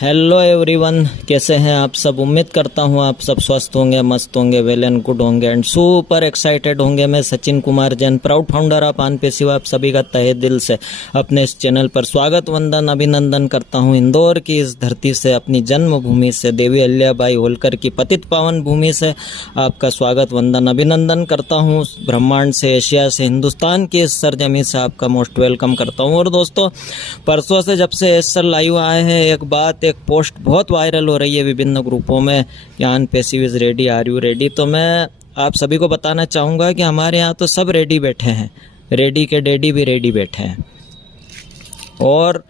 Hello everyone, कैसे हैं आप सब। उम्मीद करता हूं आप सब स्वस्थ होंगे, मस्त होंगे, वेल एंड गुड होंगे एंड सुपर एक्साइटेड होंगे। मैं Sachin Kumar Jain, proud founder of आन पे शिवा, आप सभी का तहे दिल से अपने इस चैनल पर स्वागत वंदन अभिनंदन करता हूं। इंदौर की इस धरती से, अपनी जन्मभूमि से, देवी अहिल्याबाई होलकर की पतित पावन भूमि से आपका स्वागत वंदन अभिनंदन करता हूँ। ब्रह्मांड से, एशिया से, हिंदुस्तान की इस सरजमी से आपका मोस्ट वेलकम करता हूँ। और दोस्तों, परसों से जब से एस सर लाइव आए हैं, एक पोस्ट बहुत वायरल हो रही है विभिन्न ग्रुपों में कि आन पैसिव is ready, are you ready. तो मैं आप सभी को बताना चाहूँगा कि हमारे यहाँ तो सब रेडी बैठे हैं, रेडी के डैडी भी रेडी बैठे हैं। और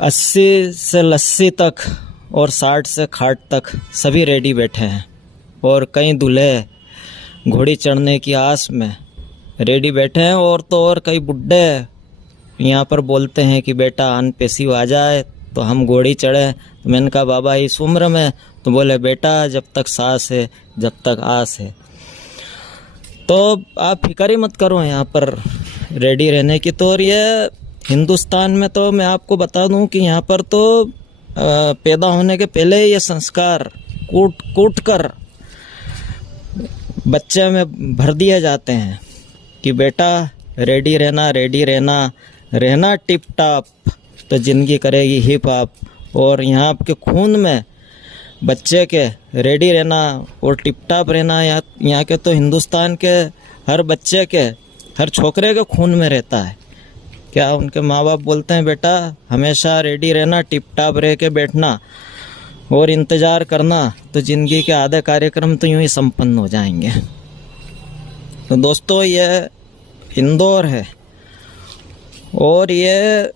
80 से लस्सी तक और 60 से खाट तक सभी रेडी बैठे हैं। और कई दूल्हे घोड़ी चढ़ने की आस में रेडी बैठे हैं। और तो और कई बुड्ढे यहाँ पर बोलते हैं कि बेटा आन पैसिव आ जाए तो हम घोड़ी चढ़े। तो मैंने कहा बाबा इस उम्र में? तो बोले बेटा जब तक सांस है, जब तक आस है। तो आप फिक्र ही मत करो यहाँ पर रेडी रहने की। तो और ये हिंदुस्तान में तो मैं आपको बता दूं कि यहाँ पर तो पैदा होने के पहले ये संस्कार कूट कर बच्चे में भर दिए जाते हैं कि बेटा रेडी रहना, रेडी रहना टिप टाप, तो ज़िंदगी करेगी हिप हॉप। और यहाँ आपके खून में बच्चे के रेडी रहना और टिप टाप रहना यहाँ के तो हिंदुस्तान के हर बच्चे के, हर छोकरे के खून में रहता है। क्या उनके माँ बाप बोलते हैं बेटा हमेशा रेडी रहना, टिप टाप रह के बैठना और इंतज़ार करना, तो ज़िंदगी के आधे कार्यक्रम तो यूँ ही संपन्न हो जाएंगे। तो दोस्तों, ये इंदौर है और ये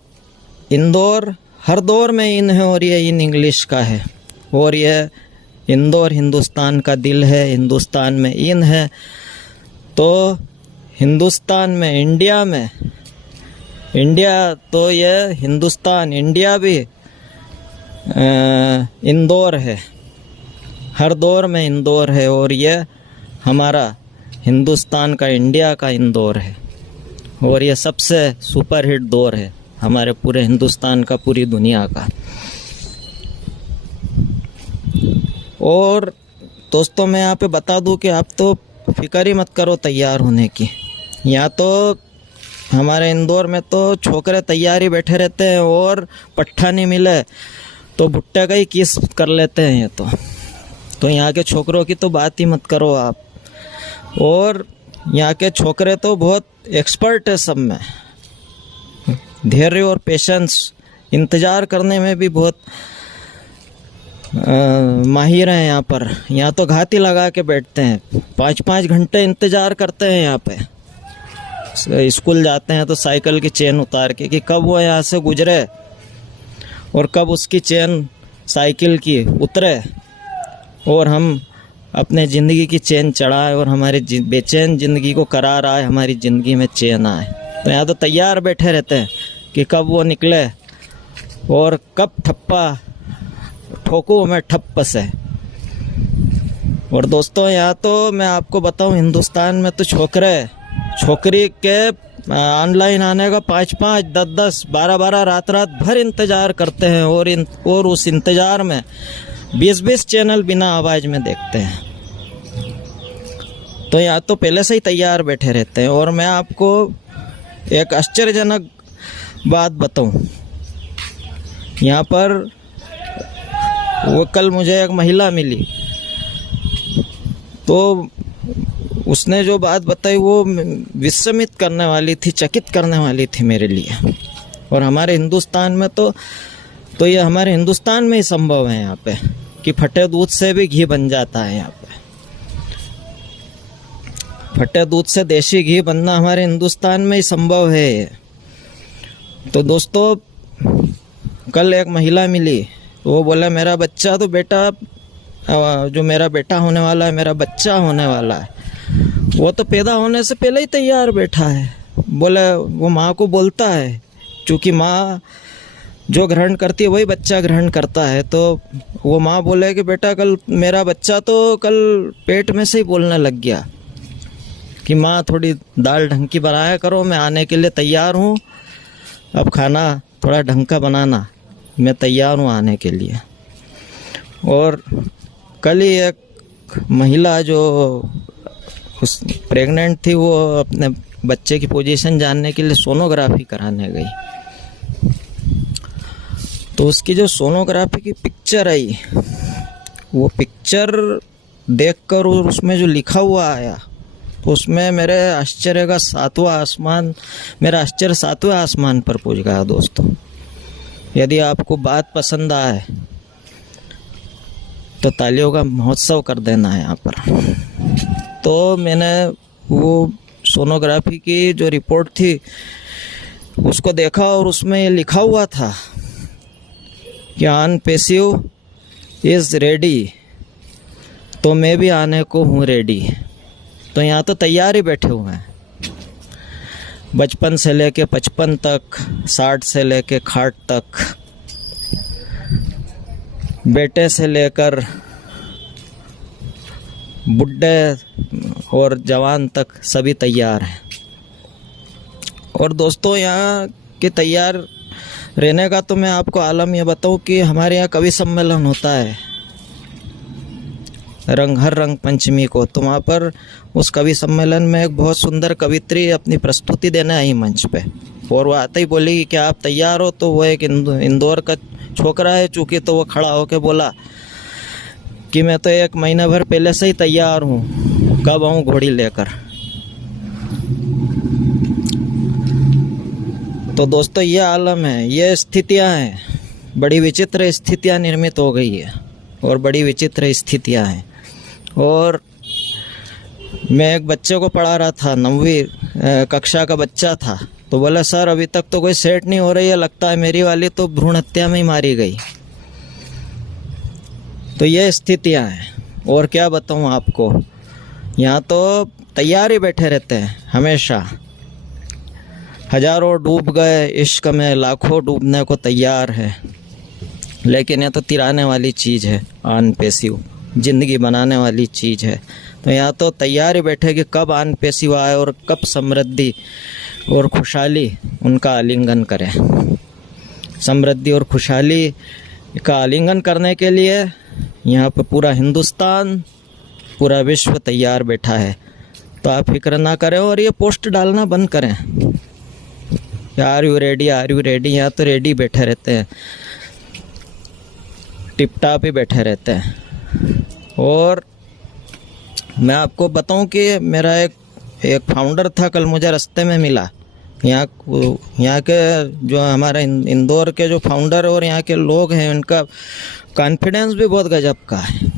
इंदौर हर दौर में इन है और ये इन इंग्लिश का है। और ये इंदौर हिंदुस्तान का दिल है, हिंदुस्तान में इन है। तो हिंदुस्तान में, इंडिया तो ये हिंदुस्तान, इंडिया भी इंदौर है, हर दौर में इंदौर है। और ये हमारा हिंदुस्तान का, इंडिया का इंदौर है। और ये सबसे सुपरहिट दौर है हमारे पूरे हिंदुस्तान का, पूरी दुनिया का। और दोस्तों, मैं यहाँ पे बता दूँ कि आप तो फिक्र ही मत करो तैयार होने की। यहाँ तो हमारे इंदौर में तो छोकरे तैयार ही बैठे रहते हैं और पट्ठा नहीं मिले तो भुट्टे का ही किस कर लेते हैं ये तो यहाँ के छोकरों की तो बात ही मत करो आप। और यहाँ के छोकरे तो बहुत एक्सपर्ट है सब में, धैर्य और पेशेंस, इंतज़ार करने में भी बहुत माहिर हैं यहाँ पर। यहाँ तो घाती लगा के बैठते हैं, 5-5 घंटे इंतज़ार करते हैं यहाँ पे। स्कूल जाते हैं तो साइकिल की चेन उतार के कि कब वो यहाँ से गुजरे और कब उसकी चेन साइकिल की उतरे और हम अपने ज़िंदगी की चेन चढ़ाए और हमारी बेचैन ज़िंदगी को करार आए, हमारी ज़िंदगी में चैन आए। तो यहाँ तो तैयार बैठे रहते हैं कि कब वो निकले और कब ठप्पा ठोकू मैं ठप्प से। और दोस्तों, यहाँ तो मैं आपको बताऊँ, हिंदुस्तान में तो छोकरी के ऑनलाइन आने का 5-5, 10-10, 12-12 रात भर इंतज़ार करते हैं। और उस इंतज़ार में 20-20 चैनल बिना आवाज़ में देखते हैं। तो यहाँ तो पहले से ही तैयार बैठे रहते हैं। और मैं आपको एक आश्चर्यजनक बात बताऊं, यहाँ पर वो कल मुझे एक महिला मिली तो उसने जो बात बताई वो विस्मित करने वाली थी, चकित करने वाली थी मेरे लिए। और हमारे हिंदुस्तान में तो ये हमारे हिंदुस्तान में ही संभव है यहाँ पे कि फटे दूध से भी घी बन जाता है। यहाँ पे फटे दूध से देशी घी बनना हमारे हिंदुस्तान में ही संभव है। तो दोस्तों, कल एक महिला मिली, वो बोला मेरा बच्चा तो बेटा, जो मेरा बेटा होने वाला है, मेरा बच्चा होने वाला है, वो तो पैदा होने से पहले ही तैयार बैठा है। बोले वो माँ को बोलता है, क्योंकि माँ जो ग्रहण करती है वही बच्चा ग्रहण करता है। तो वो माँ बोले कि बेटा कल मेरा बच्चा तो कल पेट में से ही बोलने लग गया कि माँ थोड़ी दाल ढंग की बनाया करो, मैं आने के लिए तैयार हूँ, अब खाना थोड़ा ढंग का बनाना। मैं तैयार हूँ आने के लिए। और कल ही एक महिला जो उस प्रेग्नेंट थी, वो अपने बच्चे की पोजीशन जानने के लिए सोनोग्राफी कराने गई। तो उसकी जो सोनोग्राफी की पिक्चर आई, वो पिक्चर देखकर और उसमें जो लिखा हुआ आया, तो उसमें मेरे आश्चर्य का मेरा आश्चर्य 7वें आसमान पर पहुंच गया दोस्तों। यदि आपको बात पसंद आए तो तालियों का महोत्सव कर देना है यहाँ पर। तो मैंने वो सोनोग्राफी की जो रिपोर्ट थी उसको देखा और उसमें ये लिखा हुआ था कि ऑन पेशिव इज़ रेडी। तो मैं भी आने को हूँ रेडी। तो यहाँ तो तैयार ही बैठे हुए हैं, बचपन से लेके 55 तक, 60 से लेके खाट तक, बेटे से लेकर बुढ़े और जवान तक सभी तैयार हैं। और दोस्तों, यहाँ के तैयार रहने का तो मैं आपको आलम ये बताऊँ कि हमारे यहाँ कवि सम्मेलन होता है हर रंग पंचमी को। तो वहाँ पर उस कवि सम्मेलन में एक बहुत सुंदर कवित्री अपनी प्रस्तुति देने आई मंच पे, और वो आते ही बोली कि क्या आप तैयार हो। तो वो एक इंदौर का छोकरा है चूँकि, तो वो खड़ा होकर बोला कि मैं तो 1 महीना भर पहले से ही तैयार हूँ, कब आऊँ घोड़ी लेकर। तो दोस्तों, ये आलम है, ये स्थितियाँ हैं, बड़ी विचित्र स्थितियाँ निर्मित हो गई है और बड़ी विचित्र स्थितियाँ हैं। और मैं एक बच्चे को पढ़ा रहा था, 9वीं कक्षा का बच्चा था। तो बोला सर अभी तक तो कोई सेट नहीं हो रही है, लगता है मेरी वाली तो भ्रूण हत्या में ही मारी गई। तो ये स्थितियाँ हैं। और क्या बताऊँ आपको, यहाँ तो तैयार ही बैठे रहते हैं हमेशा। हजारों डूब गए इश्क में, लाखों डूबने को तैयार है, लेकिन ये तो तिराने वाली चीज़ है, ऑन पेशिव ज़िंदगी बनाने वाली चीज़ है। तो यहाँ तो तैयार ही बैठे कि कब ऑन पेशिव आए और कब समृद्धि और खुशहाली उनका आलिंगन करें। समृद्धि और खुशहाली का आलिंगन करने के लिए यहाँ पर पूरा हिंदुस्तान, पूरा विश्व तैयार बैठा है। तो आप फिक्र ना करें और ये पोस्ट डालना बंद करें, are you ready, are you ready. यहाँ तो रेडी बैठे रहते हैं, टिप टाप ही बैठे रहते हैं। और मैं आपको बताऊं कि मेरा एक फाउंडर था, कल मुझे रास्ते में मिला। यहाँ के जो हमारे इंदौर के जो फाउंडर और यहाँ के लोग हैं, उनका कॉन्फिडेंस भी बहुत गजब का है।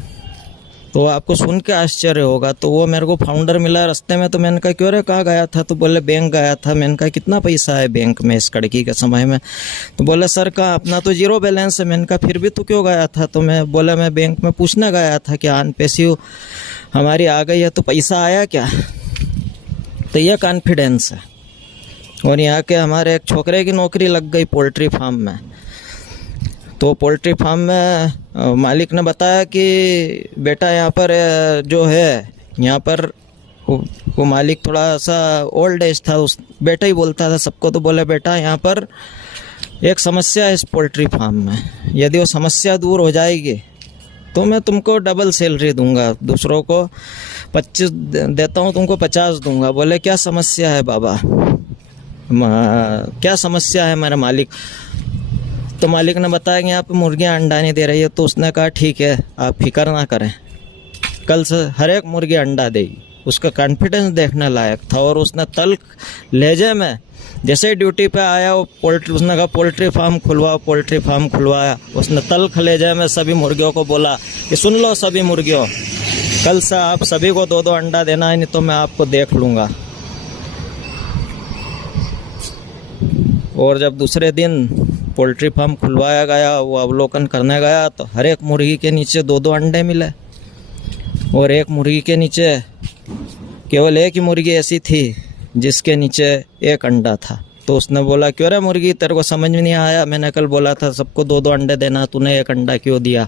तो आपको सुन के आश्चर्य होगा। तो वो मेरे को फाउंडर मिला रास्ते में। तो मैंने कहा क्यों रे, कहाँ गया था? तो बोले बैंक गया था। मैंने कहा कितना पैसा है बैंक में इस कड़की के समय में? तो बोले सर का अपना तो 0 बैलेंस है। मैंने कहा फिर भी तो क्यों गया था? तो मैं बोला मैं बैंक में पूछने गया था कि ऑन पेशिव हमारी आ गई है तो पैसा आया क्या। तो यह कॉन्फिडेंस है। और यहाँ के हमारे एक छोकरे की नौकरी लग गई पोल्ट्री फार्म में। तो पोल्ट्री फार्म में मालिक ने बताया कि बेटा यहाँ पर जो है, यहाँ पर वो मालिक थोड़ा सा ओल्ड एज था, उस बेटा ही बोलता था सबको। तो बोले बेटा यहाँ पर एक समस्या है इस पोल्ट्री फार्म में, यदि वो समस्या दूर हो जाएगी तो मैं तुमको डबल सैलरी दूंगा, दूसरों को 25 देता हूँ, तुमको 50 दूंगा। बोले क्या समस्या है बाबा, क्या समस्या है मेरा मालिक? तो मालिक ने बताया कि यहाँ पे मुर्गियाँ अंडा नहीं दे रही है। तो उसने कहा ठीक है आप फिक्र ना करें, कल से हर एक मुर्गी अंडा देगी। उसका कॉन्फिडेंस देखने लायक था। और उसने तल्ख लहजे में जैसे ही ड्यूटी पे आया वो उसने कहा पोल्ट्री फार्म खुलवाओ, पोल्ट्री फार्म खुलवाया। उसने तल्ख लहजे में सभी मुर्गियों को बोला कि सुन लो सभी मुर्गियों, कल से आप सभी को 2-2 अंडा देना है, नहीं तो मैं आपको देख लूँगा। और जब दूसरे दिन पोल्ट्री फार्म खुलवाया गया, वो अवलोकन करने गया, तो हर एक मुर्गी के नीचे 2-2 अंडे मिले। और एक मुर्गी के नीचे केवल एक ही मुर्गी ऐसी थी जिसके नीचे 1 अंडा था। तो उसने बोला क्यों रे मुर्गी, तेरे को समझ में नहीं आया? मैंने कल बोला था सबको 2-2 अंडे देना, तूने 1 अंडा क्यों दिया?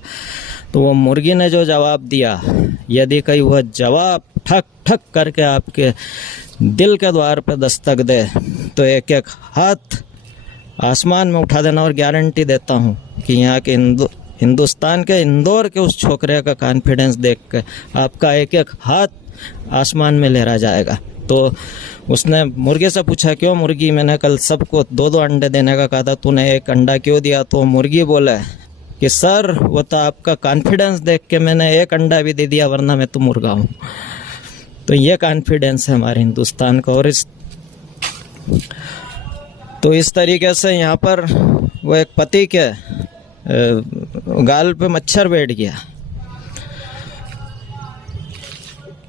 तो वो मुर्गी ने जो जवाब दिया, यदि कहीं वह जवाब ठक ठक करके आपके दिल के द्वार पर दस्तक दे तो एक-एक हाथ आसमान में उठा देना। और गारंटी देता हूँ कि यहाँ के हिंदुस्तान के इंदौर के उस छोकरे का कॉन्फिडेंस देख के आपका एक एक हाथ आसमान में लहरा जाएगा। तो उसने मुर्गे से पूछा, क्यों मुर्गी, मैंने कल सबको 2-2 अंडे देने का कहा था, तूने एक अंडा क्यों दिया? तो मुर्गी बोला कि सर वो तो आपका कॉन्फिडेंस देख के मैंने एक अंडा भी दे दिया, वरना मैं तो मुर्गा हूँ। तो ये कॉन्फिडेंस है हमारे हिंदुस्तान का। और इस तरीके से यहाँ पर वो एक पति के गाल पे मच्छर बैठ गया।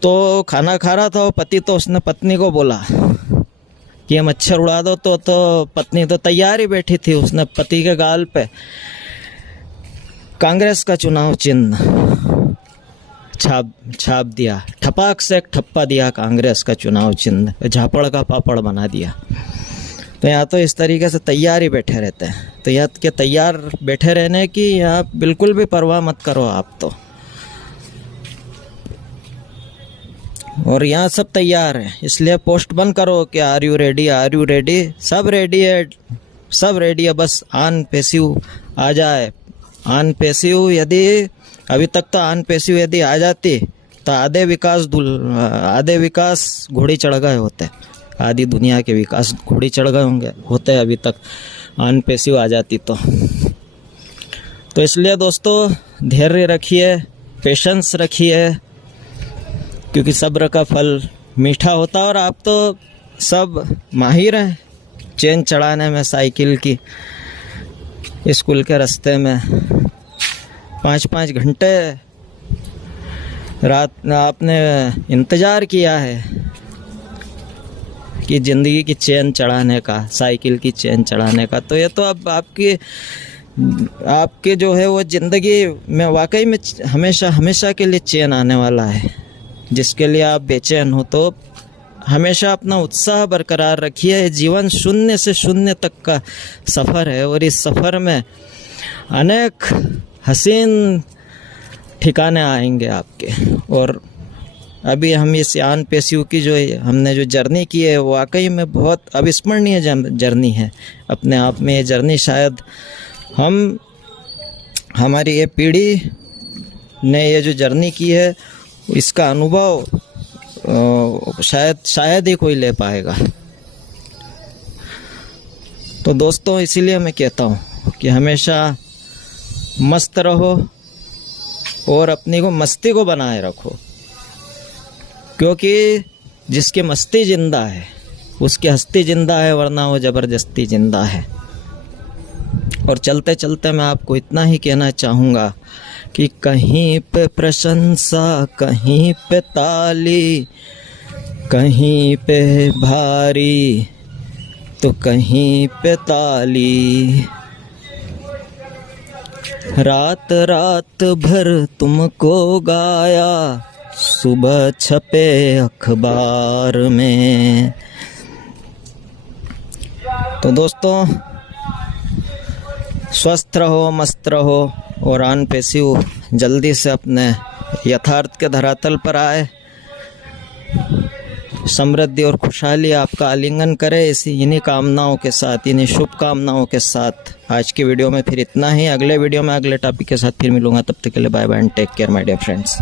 तो खाना खा रहा था वो पति, तो उसने पत्नी को बोला कि ये मच्छर उड़ा दो। तो पत्नी तो तैयार ही बैठी थी। उसने पति के गाल पे कांग्रेस का चुनाव चिन्ह छाप दिया, ठपाक से एक ठप्पा दिया कांग्रेस का चुनाव चिन्ह, झापड़ का पापड़ बना दिया। तो यहाँ तो इस तरीके से तैयार ही बैठे रहते हैं। तो यहाँ के तैयार बैठे रहने की यहाँ बिल्कुल भी परवाह मत करो आप तो। और यहाँ सब तैयार है, इसलिए पोस्ट बंद करो कि are you ready, are you ready. सब रेडी है, सब रेडी है, बस ऑन पैसिव आ जाए। ऑन पैसिव यदि अभी तक तो ऑन पैसिव यदि आ जाती तो आधे विकास घोड़ी चढ़ गए होते, आधी दुनिया के विकास घोड़ी चढ़ गए होते अभी तक ऑन पैसिव आ जाती तो इसलिए दोस्तों धैर्य रखिए, पेशेंस रखिए, क्योंकि सब्र का फल मीठा होता है। और आप तो सब माहिर हैं चेन चढ़ाने में, साइकिल की स्कूल के रास्ते में 5-5 घंटे रात आपने इंतज़ार किया है कि ज़िंदगी की चेन चढ़ाने का, साइकिल की चेन चढ़ाने का। तो ये तो अब आपकी जो है वो ज़िंदगी में वाकई में हमेशा के लिए चैन आने वाला है, जिसके लिए आप बेचैन हो। तो हमेशा अपना उत्साह बरकरार रखिए। जीवन 0 से 0 तक का सफ़र है और इस सफ़र में अनेक हसीन ठिकाने आएंगे आपके। और अभी हम इस ऑन पैसिव की हमने जो जर्नी की है वाकई में बहुत अविस्मरणीय जर्नी है अपने आप में। ये जर्नी शायद हमारी ये पीढ़ी ने ये जो जर्नी की है इसका अनुभव शायद ही कोई ले पाएगा। तो दोस्तों इसीलिए मैं कहता हूँ कि हमेशा मस्त रहो और अपनी को मस्ती को बनाए रखो, क्योंकि जिसकी मस्ती जिंदा है उसकी हस्ती जिंदा है, वरना वो ज़बरदस्ती जिंदा है। और चलते चलते मैं आपको इतना ही कहना चाहूँगा कि कहीं पे प्रशंसा, कहीं पे ताली, कहीं पे भारी तो कहीं पे ताली, रात रात भर तुमको गाया, सुबह छपे अखबार में। तो दोस्तों स्वस्थ रहो, मस्त रहो और ऑन पैसिव जल्दी से अपने यथार्थ के धरातल पर आए। समृद्धि और खुशहाली आपका आलिंगन करे, इन्हीं कामनाओं के साथ, इन्हीं शुभकामनाओं के साथ आज की वीडियो में फिर इतना ही। अगले वीडियो में अगले टॉपिक के साथ फिर मिलूंगा। तब तक के लिए bye bye and take care my dear friends.